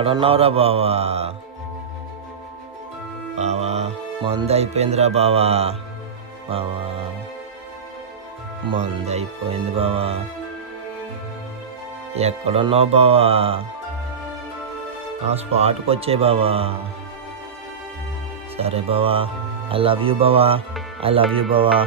ఎక్కడున్నావురా బావా? బావా మందు అయిపోయిందిరా బావా. బావా మందు అయిపోయింది బావా. ఎక్కడున్నావు బావా? ఆ స్పాట్కి వచ్చే బావా. సరే బావా, ఐ లవ్ యూ బావా, ఐ లవ్ యూ బావా.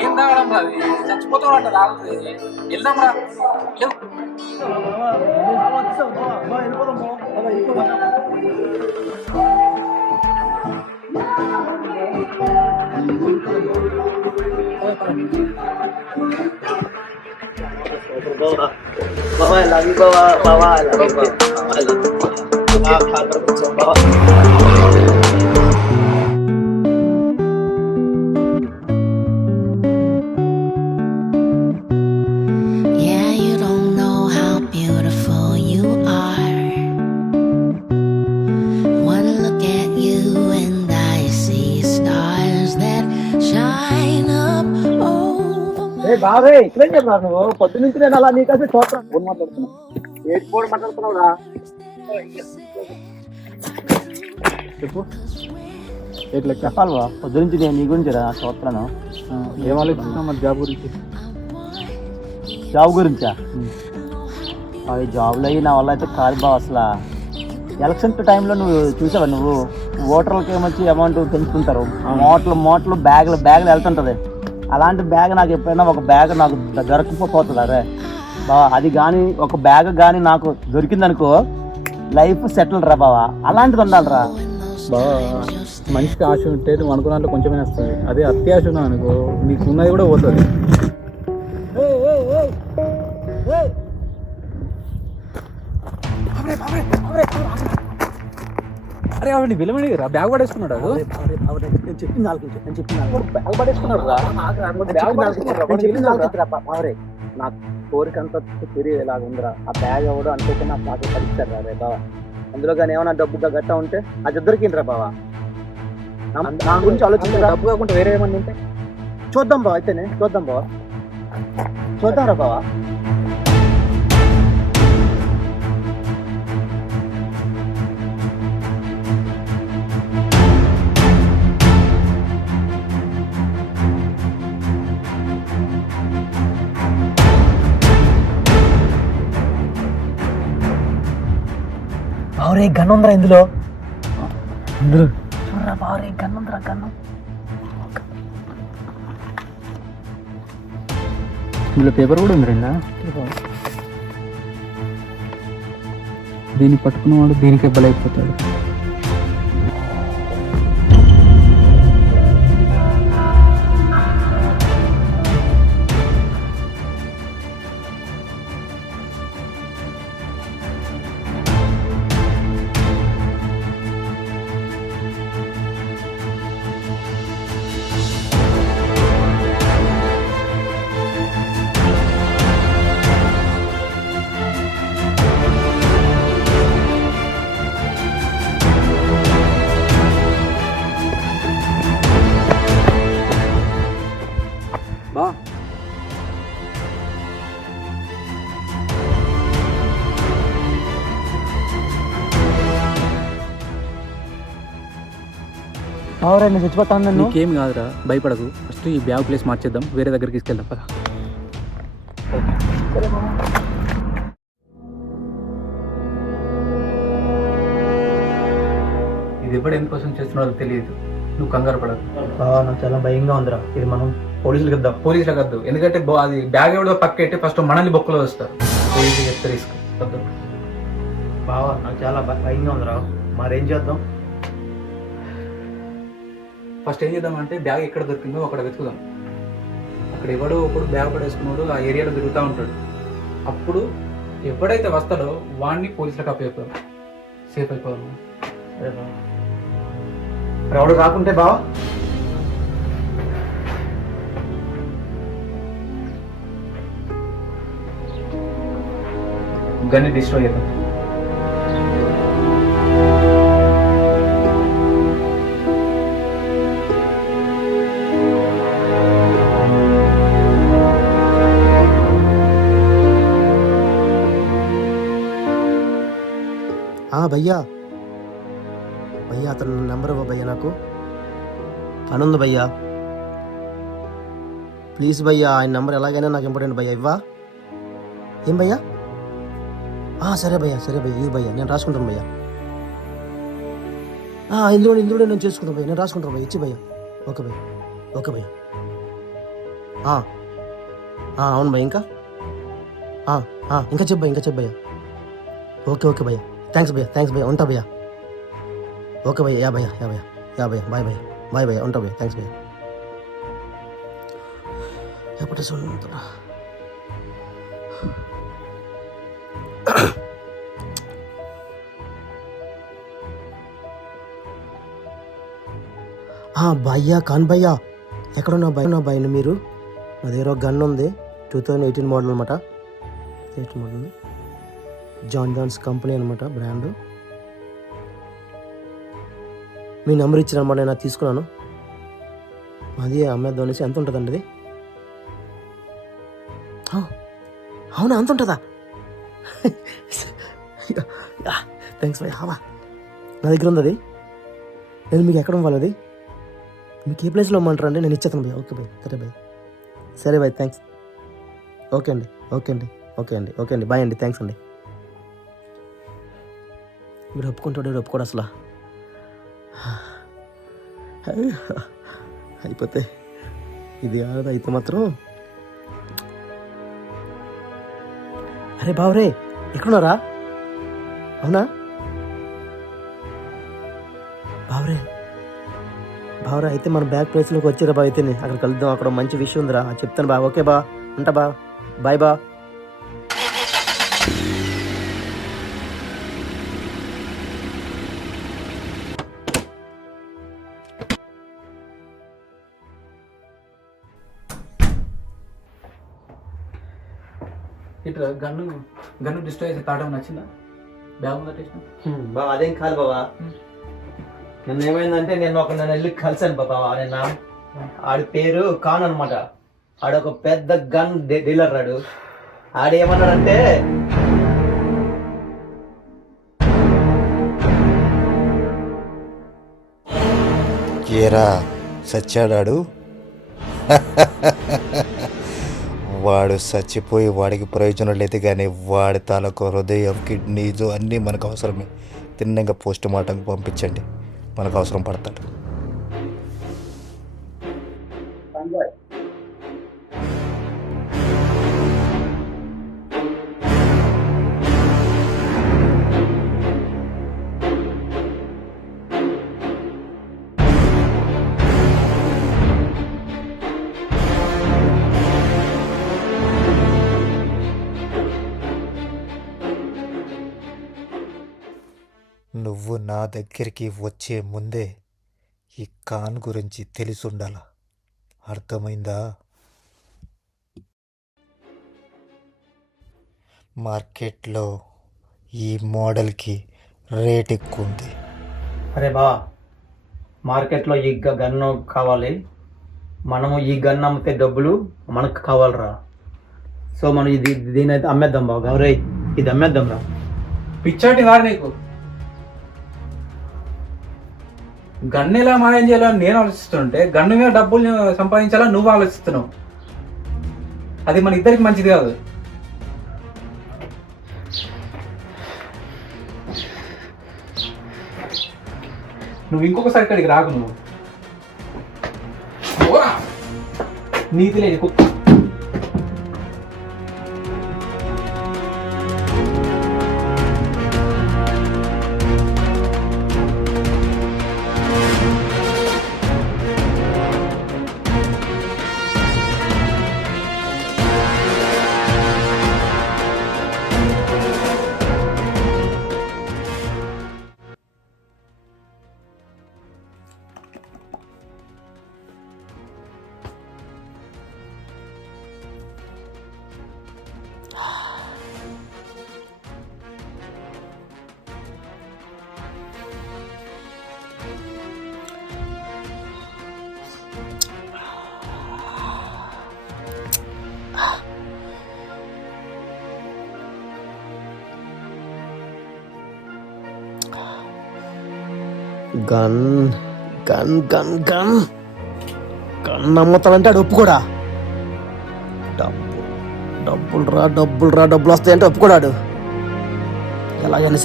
ఏం తాగడం రా, చచ్చిపోతావు అంట తాగుతుంది. వెళ్దాం రా, లేవు. బావా ఐ లవ్ యూ బావా. బావా ఐ లవ్ యూ బావా. ఐ లవ్ యూ బావా. Yeah, you don't know how beautiful you are. One look at you and I see stars that shine up over my బాబే ఇక్కడేం చెప్పారు నువ్వు? పొద్దు నుంచి నేను అలా నీకైతే చూస్తాను. ఫోన్ మాట్లాడుతున్నా, ఏది ఫోన్ మాట్లాడుతున్నావు రా? చెప్పు, ఇట్లా చెప్పాలి బా. పొద్దు నుంచి నేను నీ గురించి రా చూస్తాను. ఏం ఆలోచిస్తున్నావు మరి జాబ్ గురించి? జాబ్ గురించా? అవి జాబ్లో అయ్యి నా వల్ల అయితే కాదు బా. అసలు ఎలక్షన్ టైంలో నువ్వు చూసావా? నువ్వు ఓటర్లకి ఏమొచ్చి అమౌంట్ పెంచుకుంటారు, మోటలు బ్యాగులు వెళ్తుంటుంది. అలాంటి బ్యాగ్ నాకు ఎప్పుడైనా ఒక బ్యాగ్ నాకు దొరకపోతుంది. అరే బావా, అది కానీ ఒక బ్యాగ్ కానీ నాకు దొరికిందనుకో లైఫ్ సెటిల్ రా బావా. అలాంటిది ఉండాలిరా బావా. మనిషికి ఆశ ఉంటే నువ్వు అనుకున్నట్లు కొంచెమే వస్తుంది. అదే అత్యాశ ఉన్నావు అనుకో, నీకు ఉన్నది కూడా పోతుంది. అరే ఆవిడ విలువని బ్యాగ్ పడేసుకున్నాడు. నా కోరిక అంతా తిరిగేలాగా ఉందిరా. ఆ బ్యాగ్ ఎవడో అంటే నా పాట పడిస్తారు రా రే బావా. అందులో కానీ ఏమైనా డబ్బుగా గట్టా ఉంటే అది దొరికిందిరా బావా. నా గురించి ఆలోచించే డబ్బు కాకుండా వేరే ఏమన్నా ఉంటే చూద్దాం బావ. అయితేనే చూద్దాం బావా, చూద్దాం రా బావా. బావరే గన్ ఉందిరా ఇందులో. చూడరా బావరే గన్ ఉందిరా, గన్ను. ఇందులో పేపర్ కూడా ఉంది రెండా. దీన్ని పట్టుకున్నవాడు దీనికే బలైపోతాడు. బా నేను చచ్చిపోతాను. నన్ను నీకేం కాదురా, భయపడకు. ఫస్ట్ ఈ బ్యాగ్ ప్లేస్ మార్చేద్దాం, వేరే దగ్గరికి తీసుకెళ్దాం పదా. ఇది ఎప్పుడు ఎందుకోసం చేస్తున్నారో తెలియదు. నువ్వు కంగారు పడదు. నాకు చాలా భయంగా ఉందిరా. ఇది మనం పోలీసులకు ఇద్దాం. పోలీసులకు వద్దు, ఎందుకంటే అది బ్యాగ్ ఎవడో పక్కెట్టి ఫస్ట్ మనల్ని బొక్కలో వస్తారు. పోలీసులు చెప్తే రిస్క్ వద్దు. బావా నాకు చాలా భయంగా ఉంది రావు, మరేం చేద్దాం? ఫస్ట్ ఏం చేద్దామంటే బ్యాగ్ ఎక్కడ దొరికిందో అక్కడ వెతుకుదాం. అక్కడ ఎవడో ఒకడు బ్యాగ్ పడేసుకున్నాడు ఆ ఏరియాలో తిరుగుతూ ఉంటాడు. అప్పుడు ఎవడైతే వస్తాడో వాడిని పోలీసులకు అప్పచెప్పారు, సేఫ్ అయిపోవాలి. సరే బావ, ఎవడు రాకుంటే బావా గన్ని డిస్ట్రాయ్ చేద్దాం. భయ్యా భయ్యా అతను నెంబర్ ఇవ్వ భయ్యా, నాకు పని ఉంది భయ్యా. ప్లీజ్ భయ్యా, ఆయన నెంబర్ ఎలాగైనా నాకు ఇంపార్టెంట్ భయ్యా, ఇవ్వా. ఏం భయ్యా? సరే భయ్యా, సరే భయ్యా, ఇవి భయ్యా, నేను రాసుకుంటాను భయ్యా. ఇందులో నేను చేసుకుంటాను భయ్యా, నేను రాసుకుంటాను భయ్యా, ఇచ్చి భయ్యా. ఓకే భయ్యా, ఓకే భయ్యా. అవును భయ్యా, ఇంకా చెప్పు భయ్యా. ఓకే భయ్యా, థ్యాంక్స్ భయ్యా, ఉంటా భయ్యా. ఓకే భయ్యా, యా భయ్యా, బాయ్ భయ్యా, ఉంటా భయ్యా, థ్యాంక్స్ భయ్యా. ఎప్పుడు చూడండి భయ్యా, కాన్ భయ్యా, ఎక్కడున్నా భయ్య మీరు? నా దగ్గర ఒక గన్ ఉంది, 2018 మోడల్ అనమాట. 8 మోడల్ ఉంది, జాన్స్ కంపెనీ అనమాట, బ్రాండ్. మీ నెంబర్ ఇచ్చారనమాట, నేను అది తీసుకున్నాను. అది అమ్మేద్దాం అనేసి. ఎంత ఉంటుందండి అది? అవునా, అంత ఉంటుందా? థ్యాంక్స్ భయ్యా. నా దగ్గర ఉంది అది. నేను మీకు ఎక్కడ ఇవ్వాలి అది? మీకు ఏ ప్లేస్లో ఇమ్మంటారు అండి? నేను ఇచ్చేస్తాను భయ్యా. ఓకే భయ్యా, సరే భయ్య, థ్యాంక్స్. ఓకే అండి, బాయ్ అండి, థ్యాంక్స్ అండి. మీరు ఒప్పుకోడు అసలు. అయిపోతే ఇది అయితే మాత్రం. అరే బావరే, ఎక్కడున్నారా? అవునా బావరా, అయితే మన బ్యాక్ ప్లేస్లోకి వచ్చిరా బా. అయితే అక్కడ కలుద్దాం, అక్కడ మంచి విషయం ఉందిరా, చెప్తాను బా. ఓకే బా, ఉంటా బా, బాయ్ బా. ఇట్లా గన్ను డిస్ట్రాయ్ చేసి తాడడం నచ్చిందా? బ్యాగ్ కట్టేసిన బావ అదేం కాదు బావా. నిన్న ఏమైందంటే నేను వెళ్ళి కలిసాను బావా. నిన్న ఆడి పేరు ఖాన్ అనమాట. ఆడొక పెద్ద గన్ డీలర్ రాడు. ఆడేమన్నాడంటే, ఏరా సచ్చాడాడు? వాడు చచ్చిపోయి వాడికి ప్రయోజనం లేదు, కానీ వాడి తాలూకు హృదయం, కిడ్నీలు అన్నీ మనకు అవసరమే. తిన్నగా పోస్ట్ మార్టంకి పంపించండి, మనకు అవసరం పడతాడు. నువ్వు నా దగ్గరికి వచ్చే ముందే ఈ ఖాన్ గురించి తెలిసుండాల, అర్థమైందా? మార్కెట్లో ఈ మోడల్కి రేట్ ఎక్కువ ఉంది. అరే బా, మార్కెట్లో ఈ గన్ను కావాలి, మనము ఈ గన్ అమ్మితే డబ్బులు మనకు కావాలరా. సో మనం దీని అయితే అమ్మేద్దాం బా. గౌరయ్, ఇది అమ్మేద్దాం రా. పిచ్చాటి వారు నీకు. గన్ను ఎలా మాయం చేయాలని నేను ఆలోచిస్తుంటే గన్ను మీద డబ్బులు సంపాదించాలని నువ్వు ఆలోచిస్తున్నావు. అది మన ఇద్దరికి మంచిది కాదు. నువ్వు ఇంకొకసారి ఇక్కడికి రాకు. నువ్వు నీతి లేని కుక్క. Gun gun gun gun gun అమ్ముతానంటే ఆడు ఒప్పుకోడా? డబ్బులు రా డబ్బులు వస్తాయంటే ఒప్పుకోడాడు. ఎలాగైనా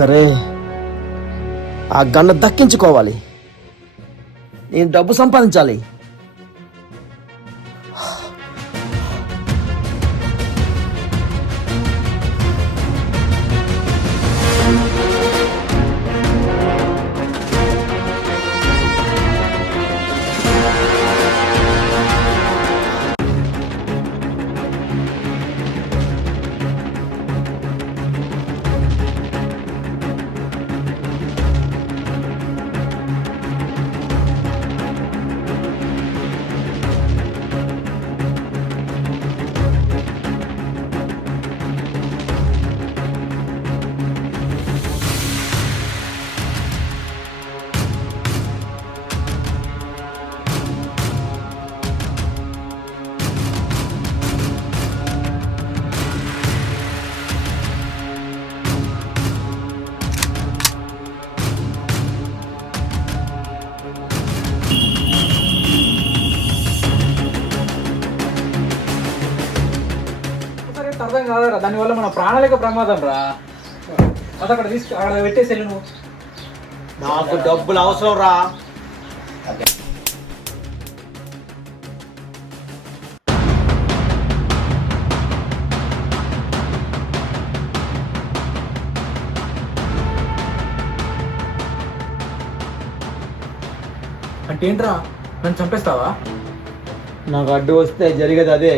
సరే ఆ గన్ను దక్కించుకోవాలి. నేను డబ్బు సంపాదించాలి. అర్థం కాదరా, దానివల్ల మన ప్రాణాలకు ప్రమాదం రా. అది అక్కడ అక్కడ పెట్టేసి నువ్వు. నాకు డబ్బులు అవసరం రా. అంటే ఏంట్రా, నన్ను చంపేస్తావా? నాకు అడ్డు వస్తే జరిగేది అదే.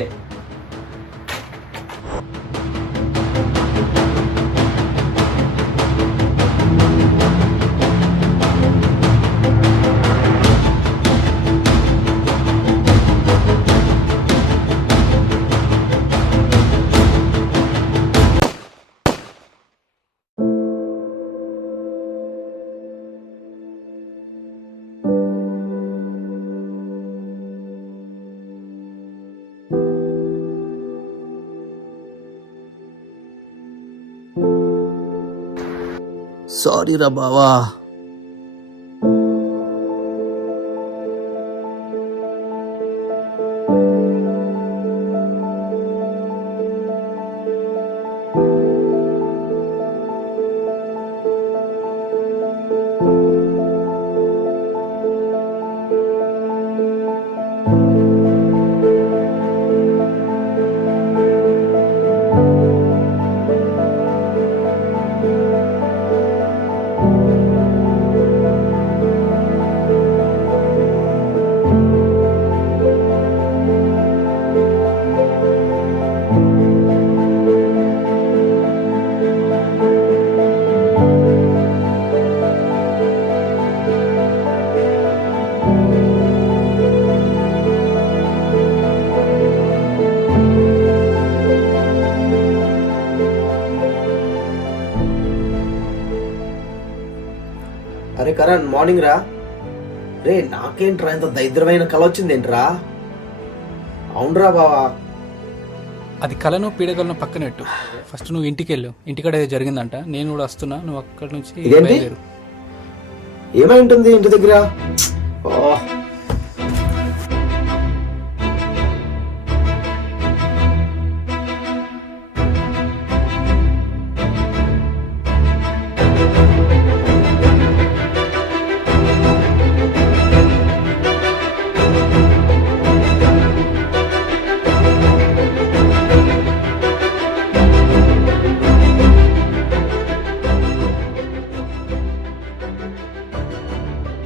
సారీ రా బావా. అరే కరణ్, మార్నింగ్ రా. రే నాకేంట్రా ఇంత దరిద్రమైన కళ వచ్చిందేంట్రా? అవునరా బావా. అది కళను పీడకలను పక్కనట్టు. ఫస్ట్ నువ్వు ఇంటికి వెళ్ళు. ఇంటికాడ ఏదో జరిగిందంట, నేను కూడా వస్తున్నా, నువ్వు అక్కడి నుంచి ఏమై ఉంటుంది ఇంటి దగ్గర?